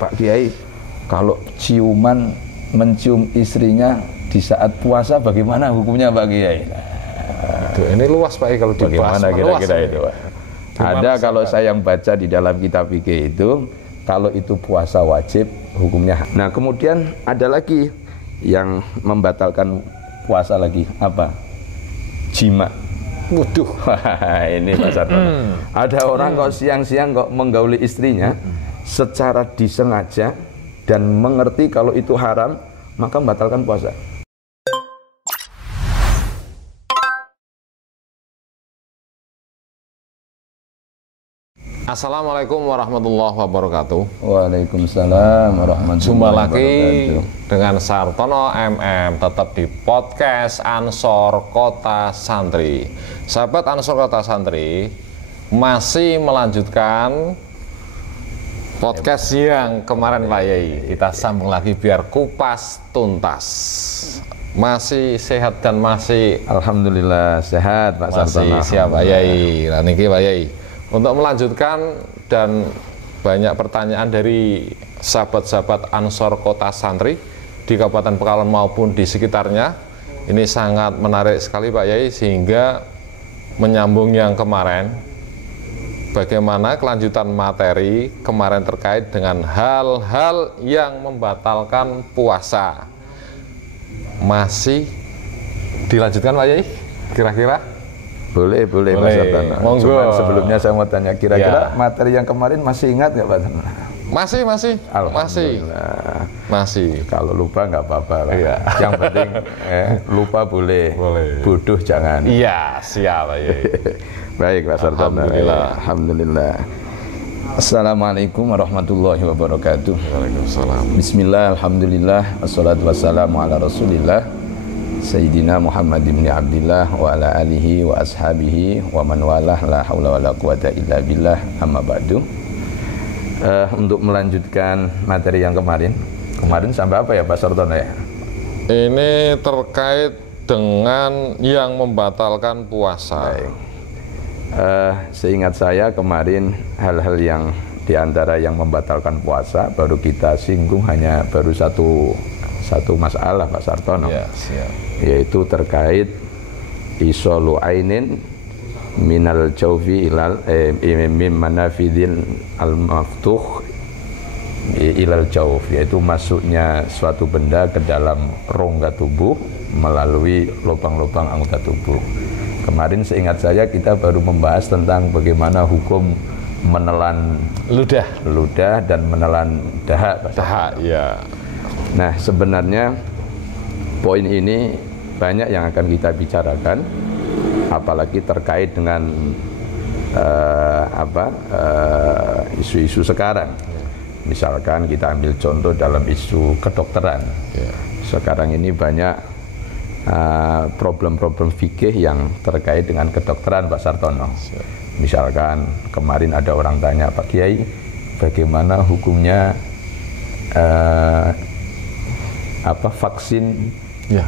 Pak Kiai, kalau mencium istrinya di saat puasa bagaimana hukumnya Pak Kiai? Ini luas Pak Kiai kalau dibahas. Bagaimana kira-kira itu Pak? Ada kalau saya yang baca di dalam kitab fikih itu, kalau itu puasa wajib hukumnya. Nah kemudian ada lagi yang membatalkan puasa lagi, apa? Jima. Waduh, ini Pak Sartono. Ada orang kok siang-siang kok menggauli istrinya secara disengaja dan mengerti kalau itu haram, maka membatalkan puasa. Assalamualaikum warahmatullahi wabarakatuh. Waalaikumsalam warahmatullahi Jumpa lagi wabarakatuh. dengan Sartono MM, tetap di podcast Ansor Kota Santri. Sahabat Ansor Kota Santri, masih melanjutkan podcast yang kemarin Pak Yai. Kita sambung lagi biar kupas tuntas. Masih sehat dan masih Alhamdulillah sehat Pak Sartono. masih siap Pak Yai. Nah niki Pak Yai, untuk melanjutkan dan banyak pertanyaan dari sahabat-sahabat Ansor Kota Santri di Kabupaten Pekalongan maupun di sekitarnya. Ini sangat menarik sekali Pak Yai, sehingga menyambung yang kemarin, bagaimana kelanjutan materi kemarin terkait dengan hal-hal yang membatalkan puasa. Masih dilanjutkan Pak Yai kira-kira? Boleh Pak Sartono. Cuman sebelumnya saya mau tanya, kira-kira materi yang kemarin masih ingat nggak Pak Sartono? Masih. Kalau lupa nggak apa-apa Pak. Iya. Yang penting lupa boleh. Bodoh jangan. Iya, siap ya. Baik Pak Sartono. Alhamdulillah. Assalamualaikum warahmatullahi wabarakatuh. Waalaikumsalam. Bismillah, alhamdulillah, wassalatu wassalamu ala rasulillah Sayyidina Muhammad ibn Abdillah wa ala alihi wa ashabihi wa man walah, la hawla wa la quwata illa billah, amma ba'du. Untuk melanjutkan materi yang kemarin sampai apa ya Pak Sartono ya? Ini terkait dengan yang membatalkan puasa. Baik. Seingat saya kemarin hal-hal yang diantara yang membatalkan puasa baru kita singgung hanya baru satu masalah Pak Sartono, Ya, siap. yaitu terkait isolu ainin minal jawfi ilal min manafidil al maftuh ilal jawf, yaitu masuknya suatu benda ke dalam rongga tubuh melalui lubang-lubang anggota tubuh. Kemarin seingat saya kita baru membahas tentang bagaimana hukum menelan ludah dan menelan dahak Pak. Dahak, ya. Nah sebenarnya poin ini banyak yang akan kita bicarakan, apalagi terkait dengan isu-isu sekarang. Misalkan kita ambil contoh dalam isu kedokteran. Sekarang ini banyak problem-problem fikih yang terkait dengan kedokteran Pak Sartono. Misalkan kemarin ada orang tanya, Pak Kiai, bagaimana hukumnya vaksin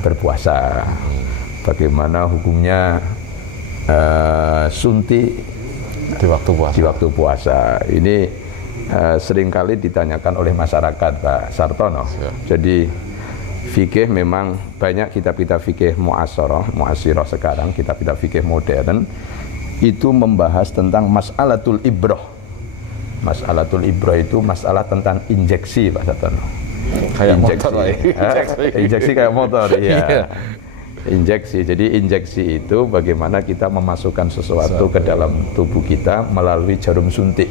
berpuasa, bagaimana hukumnya suntik di waktu puasa. Ini seringkali ditanyakan oleh masyarakat Pak Sartono. Jadi fikih memang banyak kitab-kitab fikih mu'asirah sekarang, kitab-kitab fikih modern itu membahas tentang mas'alatul ibrah. Mas'alatul ibrah itu masalah tentang injeksi Pak Sartono. Kayak motor, injeksi kayak motor, ya. Injeksi. Jadi injeksi itu bagaimana kita memasukkan sesuatu ke dalam tubuh kita melalui jarum suntik.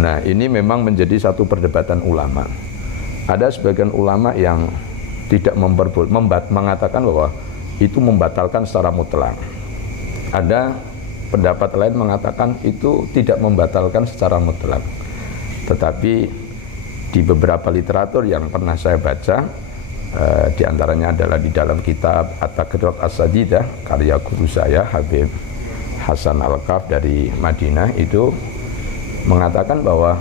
Nah, ini memang menjadi satu perdebatan ulama. Ada sebagian ulama yang tidak mengatakan bahwa itu membatalkan secara mutlak. Ada pendapat lain mengatakan itu tidak membatalkan secara mutlak. Tetapi di beberapa literatur yang pernah saya baca, diantaranya adalah di dalam kitab At-Taqrirat As-Sadidah karya guru saya Habib Hasan Al-Kaf dari Madinah, itu mengatakan bahwa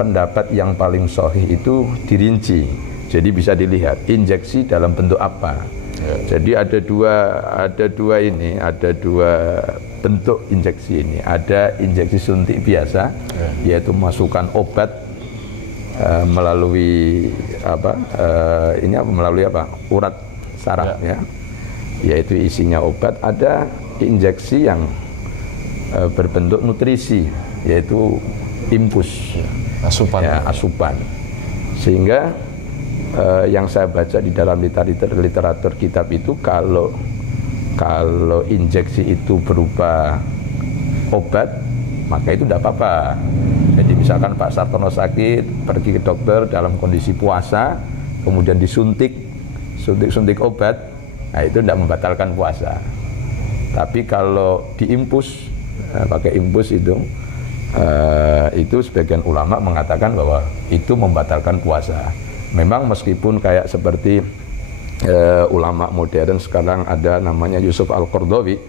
pendapat yang paling sahih itu dirinci. Jadi bisa dilihat injeksi dalam bentuk apa. Jadi ada dua bentuk injeksi ini. Ada injeksi suntik biasa, yaitu masukkan obat melalui melalui urat saraf ya, yaitu isinya obat. Ada injeksi yang berbentuk nutrisi, yaitu infus, asupan. Ya, asupan. Sehingga yang saya baca di dalam literatur kitab itu, kalau injeksi itu berupa obat, maka itu tidak apa-apa. Jadi misalkan Pak Sartono sakit, pergi ke dokter dalam kondisi puasa, kemudian suntik obat, nah itu tidak membatalkan puasa. Tapi kalau diimpus, pakai impus itu sebagian ulama mengatakan bahwa itu membatalkan puasa. Memang meskipun kayak seperti ulama modern sekarang ada namanya Yusuf Al-Qaradawi,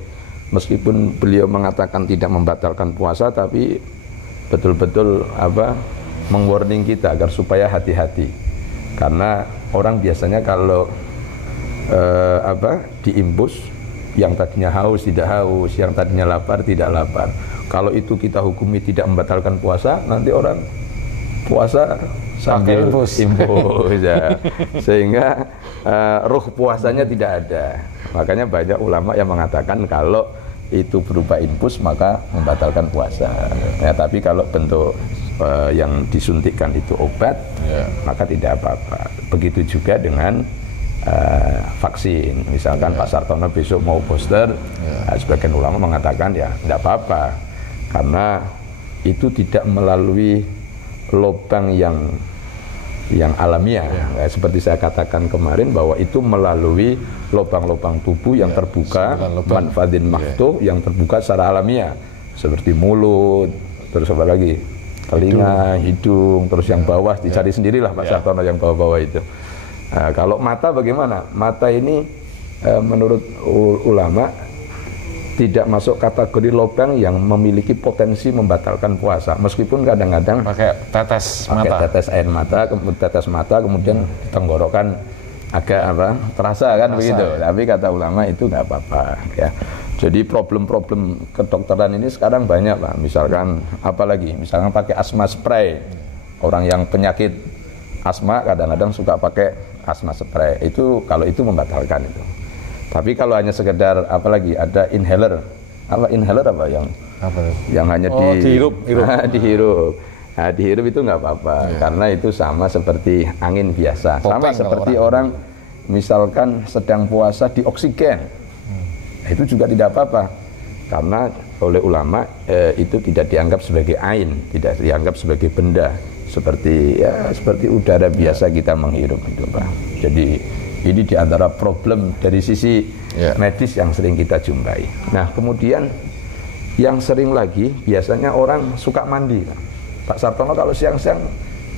meskipun beliau mengatakan tidak membatalkan puasa, tapi betul-betul meng-warning kita agar supaya hati-hati. Karena orang biasanya kalau diimpus, yang tadinya haus tidak haus, yang tadinya lapar tidak lapar. Kalau itu kita hukumi tidak membatalkan puasa, nanti orang puasa sambil impus ya. Sehingga ruh puasanya tidak ada. Makanya banyak ulama yang mengatakan kalau itu berupa infus maka membatalkan puasa. Ya, tapi kalau bentuk yang disuntikkan itu obat, maka tidak apa-apa. Begitu juga dengan vaksin. Misalkan Pak Sartono besok mau booster, sebagian ulama mengatakan ya tidak apa-apa, karena itu tidak melalui lubang yang alamiah. Seperti saya katakan kemarin bahwa itu melalui lubang-lubang tubuh yang terbuka, manfadin maktuh yang terbuka secara alamiah, seperti mulut, terus apa lagi, telinga, hidung, terus yang bawah dicari sendirilah Pak Sartono yang bawah-bawah itu. Nah, kalau mata bagaimana? Mata ini menurut ulama tidak masuk kategori lubang yang memiliki potensi membatalkan puasa, meskipun kadang-kadang pakai tetes mata, kemudian tenggorokan agak terasa kan begitu. Tapi kata ulama itu nggak apa-apa ya. Jadi problem-problem kedokteran ini sekarang banyak Pak. Misalkan misalkan pakai asma spray. Orang yang penyakit asma kadang-kadang suka pakai asma spray. Itu kalau itu membatalkan itu. Tapi kalau hanya sekedar ada inhaler. Yang hanya dihirup. Nah, dihirup itu nggak apa-apa, karena itu sama seperti angin biasa. Sama seperti orang misalkan sedang puasa di oksigen. Itu juga tidak apa-apa, karena oleh ulama itu tidak dianggap sebagai ain, tidak dianggap sebagai benda, seperti udara biasa kita menghirup itu Pak. Jadi ini diantara problem dari sisi medis yang sering kita jumpai. Nah, kemudian yang sering lagi biasanya orang suka mandi. Pak Sartono kalau siang-siang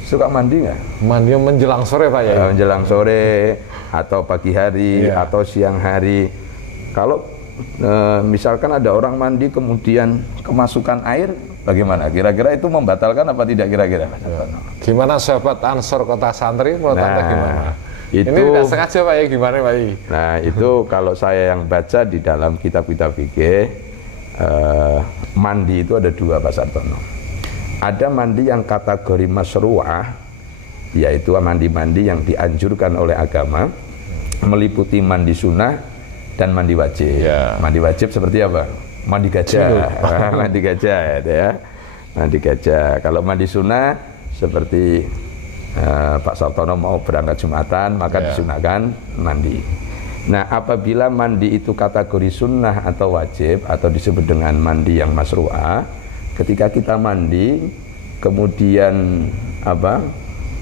suka mandi nggak? Mandi menjelang sore Pak ya? Menjelang sore atau pagi hari atau siang hari. Kalau misalkan ada orang mandi kemudian kemasukan air, bagaimana? Kira-kira itu membatalkan apa tidak kira-kira? Gimana sahabat Ansor Kota Santri? Gimana? Itu, ini tidak sengaja Pak ya, gimana Pak? Nah itu kalau saya yang baca di dalam kitab-kitab fikih, mandi itu ada dua Pak Sartono. Ada mandi yang kategori masyru'ah, yaitu mandi-mandi yang dianjurkan oleh agama, meliputi mandi sunnah dan mandi wajib. Mandi wajib seperti apa? Mandi gajah. Mandi gajah ya. Mandi gajah. Kalau mandi sunnah seperti Pak Sartono mau berangkat Jumatan, maka disunahkan mandi. Nah, apabila mandi itu kategori sunnah atau wajib atau disebut dengan mandi yang masyru'ah, ketika kita mandi kemudian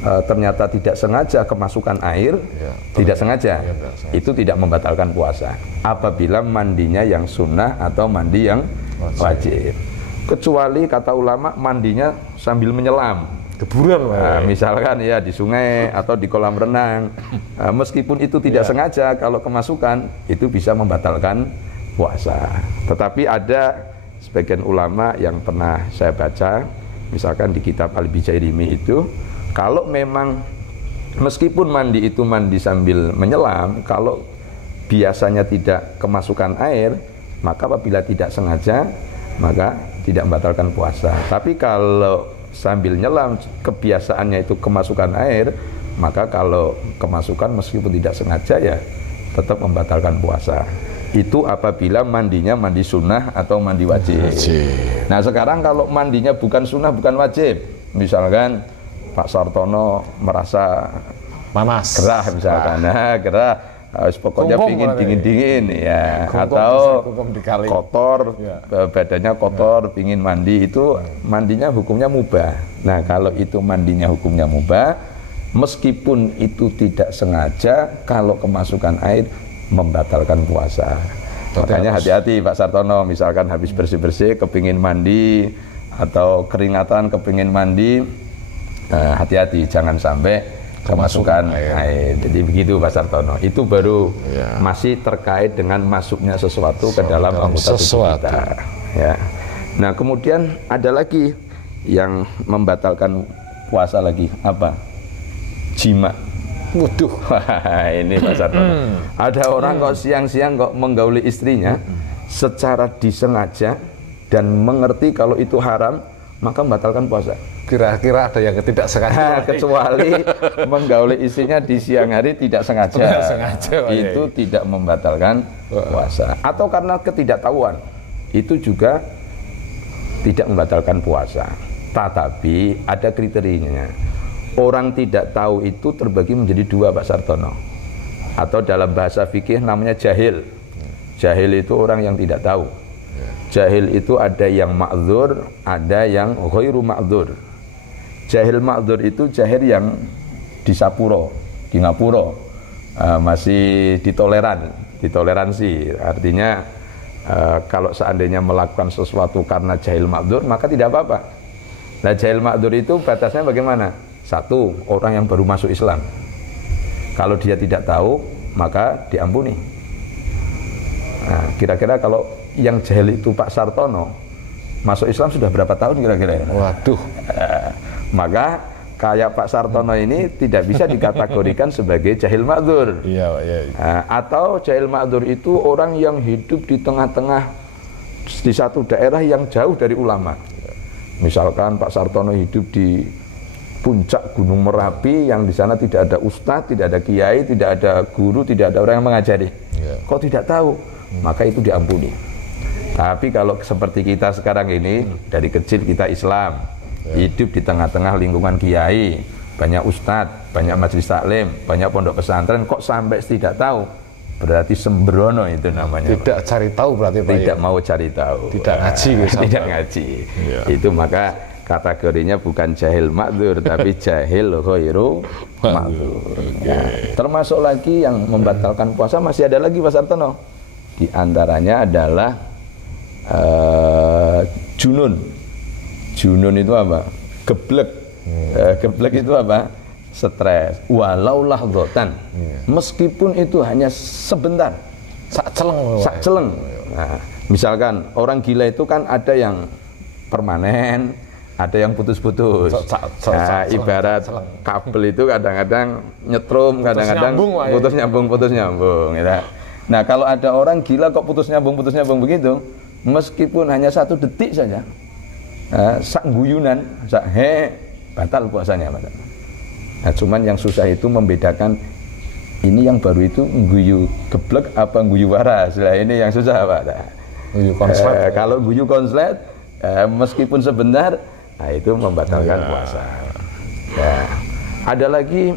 ternyata tidak sengaja kemasukan air, tidak sengaja, itu tidak membatalkan puasa. Apabila mandinya yang sunnah atau mandi yang wajib. Kecuali kata ulama mandinya sambil menyelam. Deburan misalkan ya di sungai atau di kolam renang, meskipun itu tidak sengaja, kalau kemasukan itu bisa membatalkan puasa. Tetapi ada sebagian ulama yang pernah saya baca, misalkan di kitab Al-Bijairimi itu, kalau memang meskipun mandi itu mandi sambil menyelam, kalau biasanya tidak kemasukan air, maka apabila tidak sengaja maka tidak membatalkan puasa. Tapi kalau sambil nyelam kebiasaannya itu kemasukan air, maka kalau kemasukan meskipun tidak sengaja ya tetap membatalkan puasa. Itu apabila mandinya mandi sunnah atau mandi wajib. Nah sekarang kalau mandinya bukan sunnah bukan wajib, misalkan Pak Sartono merasa panas, gerah misalkan, nah gerah, pokoknya pingin dingin-dingin ya, atau kotor, badannya kotor, pingin mandi, itu mandinya hukumnya mubah. Nah kalau itu mandinya hukumnya mubah, meskipun itu tidak sengaja, kalau kemasukan air membatalkan puasa. Makanya hati-hati Pak Sartono, misalkan habis bersih-bersih kepingin mandi atau keringatan kepingin mandi, hati-hati jangan sampai kemasukan air. Jadi begitu Pak Sartono. Itu baru masih terkait dengan masuknya sesuatu ke dalam anggota tubuh kita. Ya. Nah kemudian ada lagi yang membatalkan puasa lagi, apa? Jima. Waduh, ini Pak Sartono. Ada orang kok siang-siang kok menggauli istrinya secara disengaja dan mengerti kalau itu haram, maka membatalkan puasa. Kira-kira ada yang tidak sengaja, kecuali menggauli istrinya di siang hari tidak sengaja, itu tidak membatalkan puasa. Atau karena ketidaktahuan, itu juga tidak membatalkan puasa. Tetapi ada kriterianya. Orang tidak tahu itu terbagi menjadi dua Pak Sartono. Atau dalam bahasa fikih namanya jahil. Jahil itu orang yang tidak tahu. Jahil itu ada yang ma'dzur, ada yang ghairu ma'dzur. Jahil ma'dzur itu jahil yang di Sapuro, di Ngapuro, masih ditoleransi. Artinya kalau seandainya melakukan sesuatu karena jahil ma'dzur, maka tidak apa-apa. Nah jahil ma'dzur itu batasnya bagaimana? Satu, orang yang baru masuk Islam. Kalau dia tidak tahu, maka diampuni. Nah, kira-kira kalau yang jahil itu Pak Sartono, masuk Islam sudah berapa tahun kira-kira? Waduh. Maka kayak Pak Sartono ini tidak bisa dikategorikan sebagai jahil ma'dzur. Atau jahil ma'dzur itu orang yang hidup di tengah-tengah di satu daerah yang jauh dari ulama. Misalkan Pak Sartono hidup di puncak Gunung Merapi yang di sana tidak ada ustadz, tidak ada kiai, tidak ada guru, tidak ada orang yang mengajari. Kok tidak tahu? Maka itu diampuni. Tapi kalau seperti kita sekarang ini, dari kecil kita Islam, hidup di tengah-tengah lingkungan kiai, banyak ustadz, banyak majelis taklim, banyak pondok pesantren, kok sampai tidak tahu? Berarti sembrono itu namanya. Tidak cari tahu berarti Pak. Tidak mau cari tahu. Tidak ngaji. Tidak ngaji. Itu maka kategorinya bukan jahil ma'dzur tapi jahil ghairu ma'dzur. Termasuk lagi yang membatalkan puasa masih ada lagi Pak Sartono. Di antaranya adalah junun. Junun itu apa? Geblek. Geblek itu apa? Stres. Walau lahdzatan. Meskipun itu hanya sebentar. Sak celeng. Nah, misalkan orang gila itu kan ada yang permanen, ada yang putus-putus. Ibarat kabel itu kadang-kadang nyetrum, kadang-kadang putus nyambung. Ya. Nah kalau ada orang gila kok putus nyambung begitu, meskipun hanya 1 detik saja, sak guyunan, batal puasanya. Nah cuman yang susah itu membedakan ini yang baru itu guyu geblek apa guyu waras. Nah ini yang susah Pak. Guyu konslet. Kalau guyu konslet, meskipun sebentar, nah itu membatalkan puasa. Ya. Ada lagi,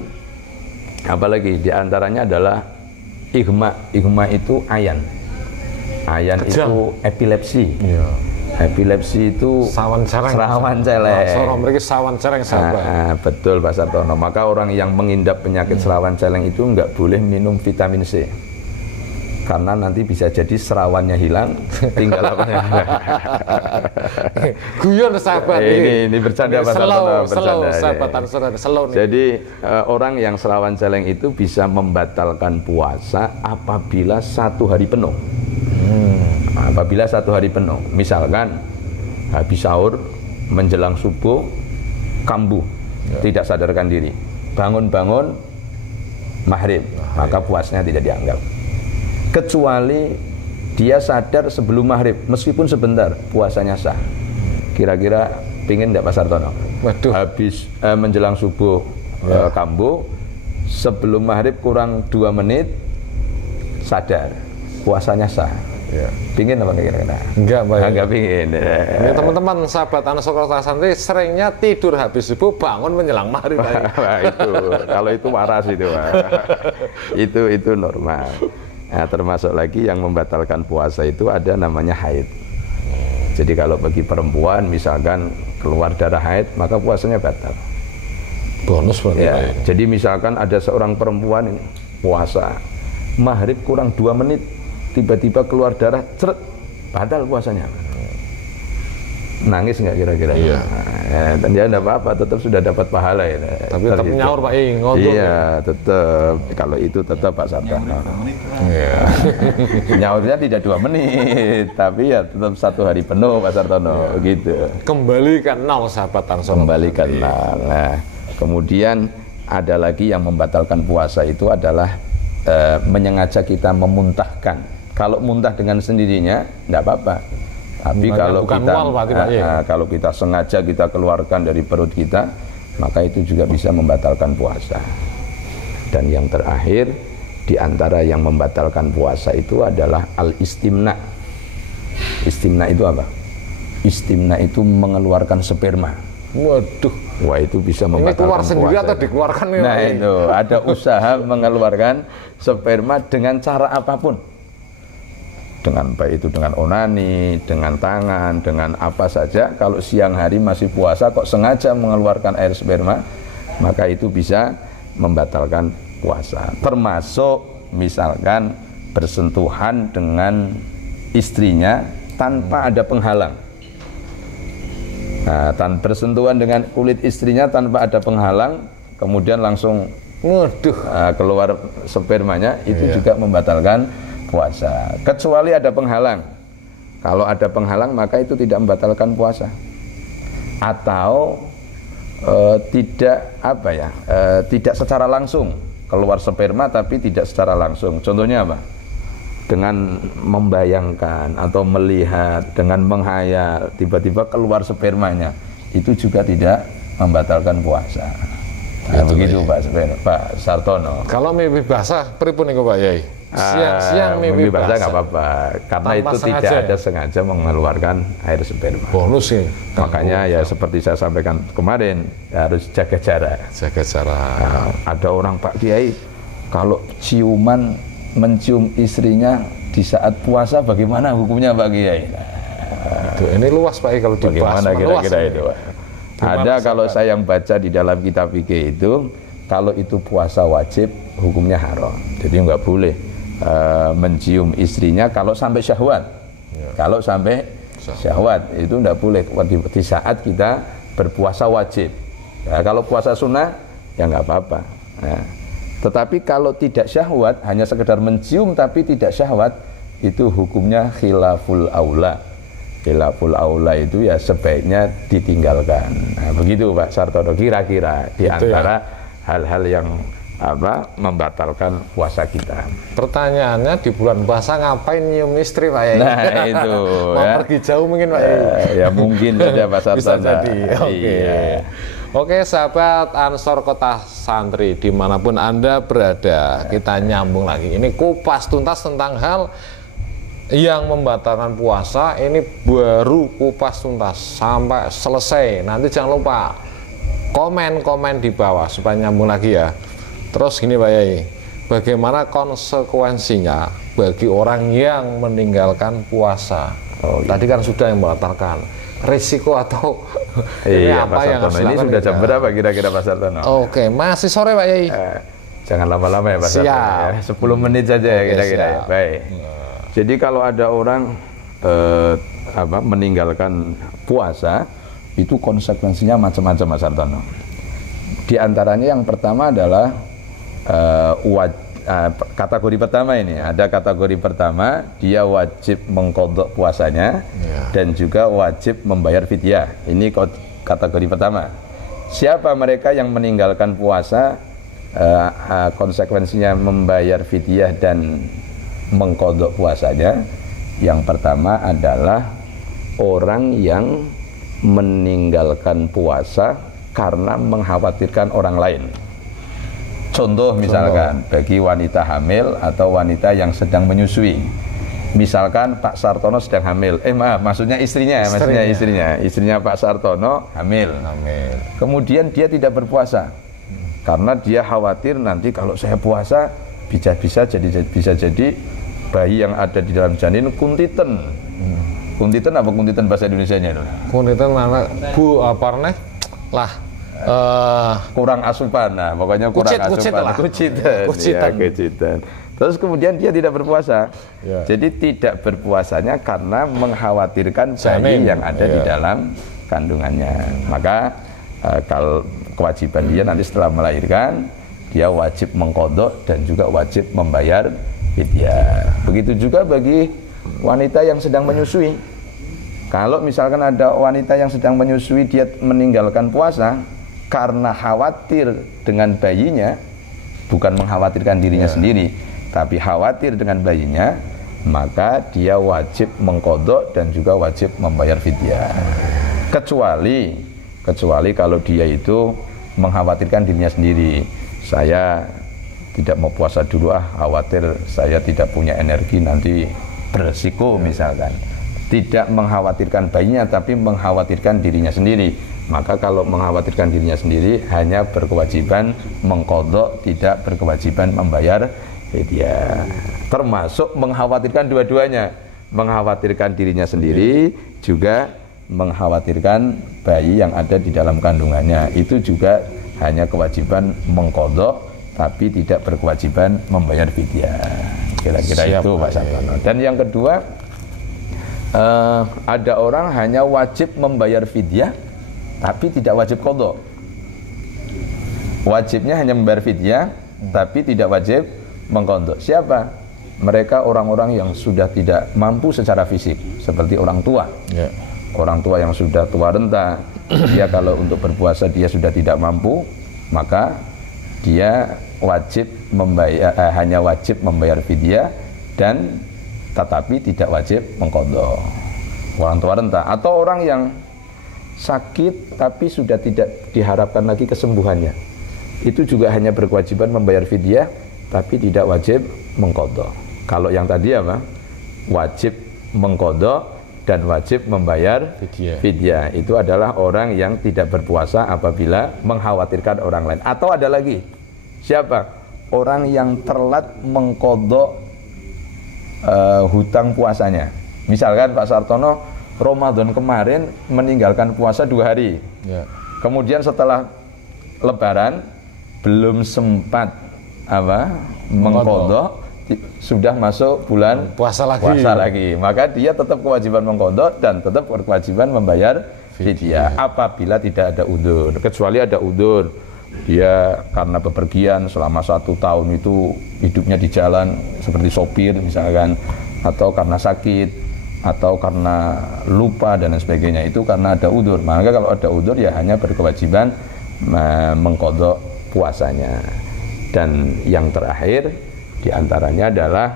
apalagi diantaranya adalah ihma. Ihma itu ayan. Ayan itu epilepsi. Epilepsi itu sawan celeng. Seorang mereka sawan celeng sabar. Betul Pak Sartono. Maka orang yang mengidap penyakit serawan celeng itu nggak boleh minum vitamin C. Karena nanti bisa jadi serawannya hilang, tinggal apanya. Guyon sahabat ini bercanda Pak Sartono, bercanda. Jadi orang yang serawan celeng itu bisa membatalkan puasa apabila 1 hari penuh. Apabila 1 hari penuh, misalkan habis sahur menjelang subuh kambuh, tidak sadarkan diri, bangun-bangun maghrib, maka puasanya tidak dianggap. Kecuali dia sadar sebelum maghrib, meskipun sebentar, puasanya sah. Kira-kira Pingin enggak Pak Sartono? Waduh. Habis menjelang subuh kambuh, sebelum maghrib kurang 2 menit sadar puasanya sah. Ya. Pingin apa kira-kira? Enggak, Pak. Enggak pingin. Ini teman-teman sahabat Ansor Kota Santri seringnya tidur habis subuh bangun menjelang maghrib. Itu kalau itu waras itu, Pak. itu normal. Nah, termasuk lagi yang membatalkan puasa itu ada namanya haid. Jadi kalau bagi perempuan misalkan keluar darah haid, maka puasanya batal. Bonus berarti. Ya, jadi misalkan ada seorang perempuan ini puasa maghrib kurang 2 menit tiba-tiba keluar darah, ceret, batal puasanya. Nangis nggak kira-kira? Iya. Dan dia tidak apa-apa, tetap sudah dapat pahala ya. Tapi tetap nyaur Pak, ngontul. Iya, tetap. Kalau itu tetap Pak Sartono. Iya. Nyaurnya tidak 2 menit, tapi ya tetap 1 hari penuh Pak Sartono, gitu. Kembali ke 0 sahabat Ansor. Kembali ke 0. Nah, kemudian ada lagi yang membatalkan puasa itu adalah menyengaja kita memuntahkan. Kalau muntah dengan sendirinya tidak apa-apa. Tapi kalau kalau kita sengaja kita keluarkan dari perut kita, maka itu juga bisa membatalkan puasa. Dan yang terakhir di antara yang membatalkan puasa itu adalah al-istimna. Istimna itu apa? Istimna itu mengeluarkan sperma. Waduh. Wah, itu bisa membatalkan puasa. Ini keluar sendiri atau dikeluarkan? Nah itu ada usaha mengeluarkan sperma dengan cara apapun. Dengan baik itu dengan onani, dengan tangan, dengan apa saja. Kalau siang hari masih puasa kok sengaja mengeluarkan air sperma, maka itu bisa membatalkan puasa. Termasuk misalkan bersentuhan dengan istrinya tanpa ada penghalang. Nah, bersentuhan dengan kulit istrinya tanpa ada penghalang, kemudian langsung keluar spermanya, itu juga membatalkan puasa. Kecuali ada penghalang. Kalau ada penghalang maka itu tidak membatalkan puasa. Atau tidak secara langsung keluar sperma tapi tidak secara langsung. Contohnya apa? Dengan membayangkan atau melihat, dengan menghayal tiba-tiba keluar spermanya, itu juga tidak membatalkan puasa. Nah, begitu Pak Sartono. Kalau mimpi basah pripun niku Pak Yai? Siang-siang mimpi basah nggak apa-apa, karena tanpa itu tidak ada sengaja mengeluarkan air sperma. Bonus sih. Makanya ya seperti saya sampaikan kemarin, harus jaga jarak. Jaga jarak. Nah, ada orang Pak Kiai kalau mencium istrinya di saat puasa, bagaimana hukumnya Pak Kiai? Ini luas Pak Kiai kalau dibahas. Bagaimana kira-kira itu? Ada kalau saya yang baca di dalam kitab fikih itu, kalau itu puasa wajib, hukumnya haram. Jadi nggak boleh mencium istrinya kalau sampai syahwat. Kalau sampai syahwat itu nggak boleh di saat kita berpuasa wajib. Nah, kalau puasa sunnah ya nggak apa-apa. Nah, tetapi kalau tidak syahwat, hanya sekedar mencium tapi tidak syahwat, itu hukumnya khilaful aula. Khilaful aula itu ya sebaiknya ditinggalkan. Nah, begitu Pak Sartono, kira-kira di antara hal-hal yang membatalkan puasa kita. Pertanyaannya, di bulan puasa ngapain nyium istri Pak Yai? Nah itu mau pergi jauh mungkin Pak Yai? Ya mungkin saja Pak Sartono. Bisa jadi. Oke. Iya. Oke sahabat Ansor Kota Santri dimanapun Anda berada, kita nyambung lagi. Ini kupas tuntas tentang hal yang membatalkan puasa. Ini baru kupas tuntas sampai selesai. Nanti jangan lupa komen di bawah supaya nyambung lagi ya. Terus gini Pak Yai, bagaimana konsekuensinya bagi orang yang meninggalkan puasa? Tadi kan sudah yang membatalkan. Risiko atau apa yang harus dilakukan? Ini sudah jam berapa kira-kira Pak Sartono? Oke, masih sore Pak Yai. Jangan lama-lama ya Pak Sartono. 10 menit saja ya kira-kira. Baik. Jadi kalau ada orang meninggalkan puasa, itu konsekuensinya macam-macam Mas Sartono. Di antaranya yang pertama adalah kategori pertama ini. Ada kategori pertama, dia wajib mengqadha puasanya dan juga wajib membayar fidyah. Ini kategori pertama. Siapa mereka yang meninggalkan puasa, konsekuensinya membayar fidyah dan mengqadha puasanya? Yang pertama adalah orang yang meninggalkan puasa karena mengkhawatirkan orang lain. Contoh misalkan bagi wanita hamil atau wanita yang sedang menyusui. Misalkan Pak Sartono sedang hamil. Maksudnya istrinya. Istrinya Pak Sartono hamil. Kemudian dia tidak berpuasa. Karena dia khawatir nanti kalau saya puasa bisa jadi bayi yang ada di dalam janin kuntiten. Kuntiten apa kuntiten bahasa Indonesianya itu? Kuntiten mana? Bu apa nih? Lah kurang asupan. Nah, pokoknya kurang asupan. Kucitan. Terus kemudian dia tidak berpuasa. Jadi tidak berpuasanya karena mengkhawatirkan bayi yang ada di dalam kandungannya. Maka kalau kewajiban dia nanti setelah melahirkan, dia wajib mengqadha dan juga wajib membayar fidyah. Begitu juga bagi wanita yang sedang menyusui. Kalau misalkan ada wanita yang sedang menyusui, dia meninggalkan puasa karena khawatir dengan bayinya, bukan mengkhawatirkan dirinya sendiri, tapi khawatir dengan bayinya, maka dia wajib mengqadha dan juga wajib membayar fidyah. Kecuali kalau dia itu mengkhawatirkan dirinya sendiri. Saya tidak mau puasa dulu, khawatir saya tidak punya energi nanti beresiko misalkan. Tidak mengkhawatirkan bayinya tapi mengkhawatirkan dirinya sendiri. Maka kalau mengkhawatirkan dirinya sendiri hanya berkewajiban mengqadha, tidak berkewajiban membayar fidyah. Termasuk mengkhawatirkan dua-duanya, mengkhawatirkan dirinya sendiri juga mengkhawatirkan bayi yang ada di dalam kandungannya. Itu juga hanya kewajiban mengqadha tapi tidak berkewajiban membayar fidyah. Kira-kira itu Pak Sartono. Dan yang kedua, ada orang hanya wajib membayar fidyah tapi tidak wajib qadha. Wajibnya hanya membayar fidyah tapi tidak wajib mengqadha. Siapa? Mereka orang-orang yang sudah tidak mampu secara fisik, seperti orang tua. Orang tua yang sudah tua renta, dia kalau untuk berpuasa dia sudah tidak mampu, maka dia wajib membayar, hanya wajib membayar fidyah dan tetapi tidak wajib mengqadha. Orang tua renta atau orang yang sakit tapi sudah tidak diharapkan lagi kesembuhannya, itu juga hanya berkewajiban membayar fidyah tapi tidak wajib mengqadha. Kalau yang tadi apa? Wajib mengqadha dan wajib membayar fidyah. Itu adalah orang yang tidak berpuasa apabila mengkhawatirkan orang lain. Atau ada lagi, siapa? Orang yang telat mengqadha hutang puasanya. Misalkan Pak Sartono Ramadan kemarin meninggalkan puasa 2 hari. Kemudian setelah Lebaran belum sempat mengqadha, sudah masuk bulan puasa lagi. Maka dia tetap kewajiban mengqadha dan tetap berkewajiban membayar fidyah apabila tidak ada udzur. Kecuali ada udzur, dia karena bepergian selama 1 tahun itu hidupnya di jalan seperti sopir misalkan, atau karena sakit, atau karena lupa dan sebagainya, itu karena ada udzur. Maka kalau ada udzur ya hanya berkewajiban mengqadha puasanya. Dan yang terakhir diantaranya adalah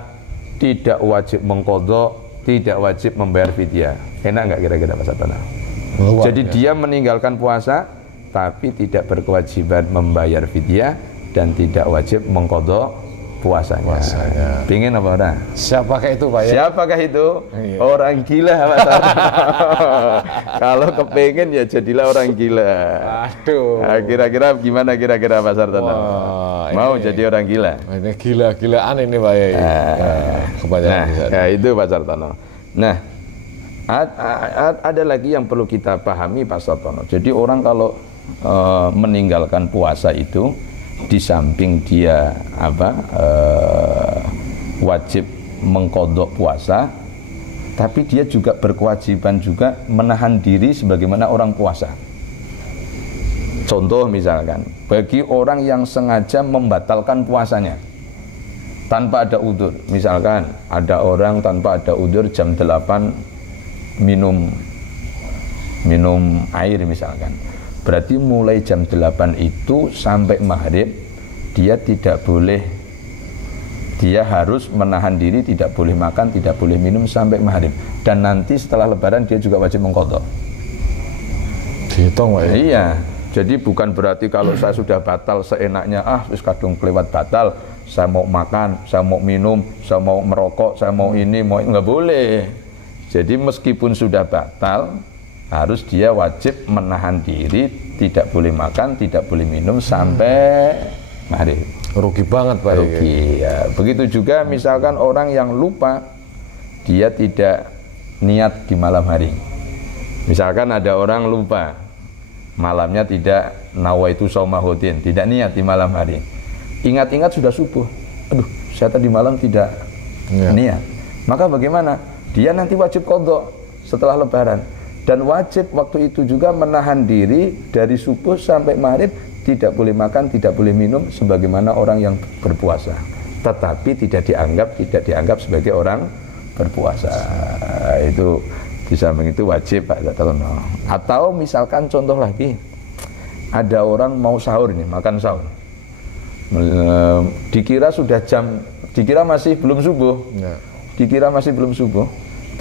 tidak wajib mengqadha, tidak wajib membayar fidyah. Enak nggak kira-kira Pak Sartono? Jadi dia meninggalkan puasa tapi tidak berkewajiban membayar fidyah dan tidak wajib mengqadha puasanya. Pingin apa ora? Siapakah itu Pak ya? Siapakah itu? Orang gila Pak Sartono. Kalau kepingin ya jadilah orang gila. Aduh. Nah, kira-kira gimana kira-kira Pak Sartono? Mau ini, jadi orang gila? Ini gila-gilaan ini Pak ya. Nah, itu Pak Sartono. Nah, ada lagi yang perlu kita pahami Pak Sartono. Jadi orang kalau meninggalkan puasa itu, di samping dia wajib mengqadha puasa, tapi dia juga berkewajiban juga menahan diri sebagaimana orang puasa. Contoh misalkan, bagi orang yang sengaja membatalkan puasanya tanpa ada udzur, misalkan ada orang tanpa ada udzur jam 8 minum air misalkan, berarti mulai jam 8 itu sampai maghrib dia tidak boleh, dia harus menahan diri, tidak boleh makan, tidak boleh minum sampai maghrib. Dan nanti setelah Lebaran dia juga wajib mengqadha. Dihitung, Pak. Iya. Jadi bukan berarti kalau saya sudah batal seenaknya, wis kadung kelewat batal, saya mau makan, saya mau minum, saya mau merokok, saya mau ini, mau nggak boleh. Jadi meskipun sudah batal, harus dia wajib menahan diri, tidak boleh makan, tidak boleh minum sampai maghrib. Rugi banget, Pak. Rugi, ya. Begitu juga misalkan orang yang lupa, dia tidak niat di malam hari. Misalkan ada orang lupa, malamnya tidak nawaitu shaumahudin, tidak niat di malam hari. Ingat-ingat sudah subuh, aduh saya tadi malam tidak niat. Maka bagaimana? Dia nanti wajib qadha setelah lebaran. Dan wajib waktu itu juga menahan diri dari subuh sampai maghrib, tidak boleh makan, tidak boleh minum sebagaimana orang yang berpuasa. Tetapi tidak dianggap sebagai orang berpuasa. Itu di samping itu wajib, Pak Zatono. Atau misalkan contoh lagi, ada orang mau sahur nih, makan sahur. Dikira masih belum subuh. Dikira masih belum subuh.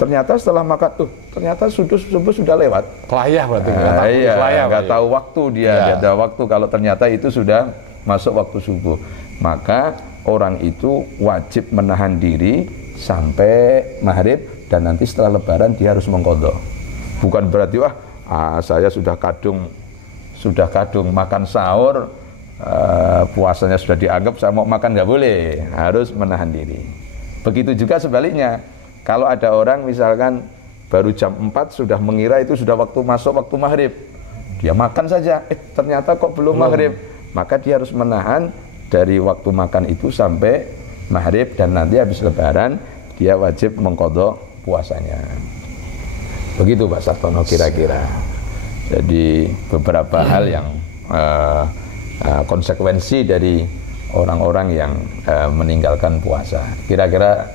Ternyata setelah makan, ternyata subuh sudah lewat. Kelayah berarti. Nggak tahu waktu dia. Nggak ada waktu kalau ternyata itu sudah masuk waktu subuh. Maka orang itu wajib menahan diri sampai maghrib, dan nanti setelah lebaran dia harus mengqadha. Bukan berarti saya sudah kadung makan sahur, puasanya sudah dianggap, saya mau makan nggak boleh, harus menahan diri. Begitu juga sebaliknya, kalau ada orang misalkan baru jam 4 sudah mengira itu sudah masuk waktu maghrib, dia makan saja, ternyata kok belum maghrib, maka dia harus menahan dari waktu makan itu sampai maghrib, dan nanti habis lebaran dia wajib mengqadha puasanya. Begitu Pak Sartono kira-kira. Jadi beberapa hal yang konsekuensi dari orang-orang yang meninggalkan puasa. Kira-kira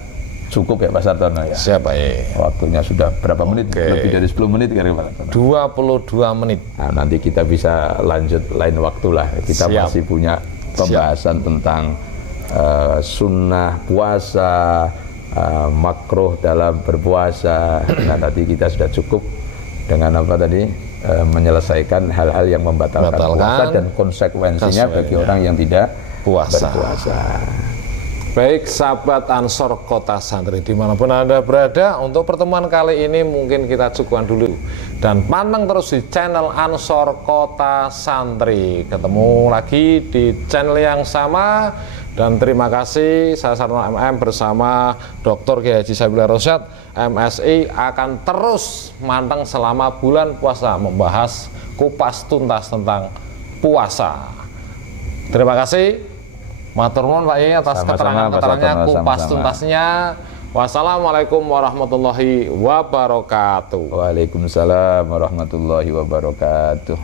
cukup ya Pak Sartono ya? Siapa ya? Waktunya sudah berapa menit? Lebih dari 10 menit kira-kira Pak Sartono? 22 menit. Nah, nanti kita bisa lanjut lain waktu lah. Kita masih punya pembahasan tentang sunnah puasa, makruh dalam berpuasa. Nah, tadi kita sudah cukup dengan apa tadi? Menyelesaikan hal-hal yang membatalkan puasa dan konsekuensinya bagi orang yang tidak berpuasa. Baik sahabat Ansor Kota Santri dimanapun Anda berada, untuk pertemuan kali ini mungkin kita cukupkan dulu, dan panteng terus di channel Ansor Kota Santri. Ketemu lagi di channel yang sama, dan terima kasih. Saya Sartono MM bersama Dr. Kiai Haji Sabillah Rosyad MSI akan terus manteng selama bulan puasa, membahas kupas tuntas tentang puasa. Terima kasih. Matur nuwun Pak Yai atas keterangan-keterangannya, kupas tuntasnya. Wassalamualaikum warahmatullahi wabarakatuh. Waalaikumsalam warahmatullahi wabarakatuh.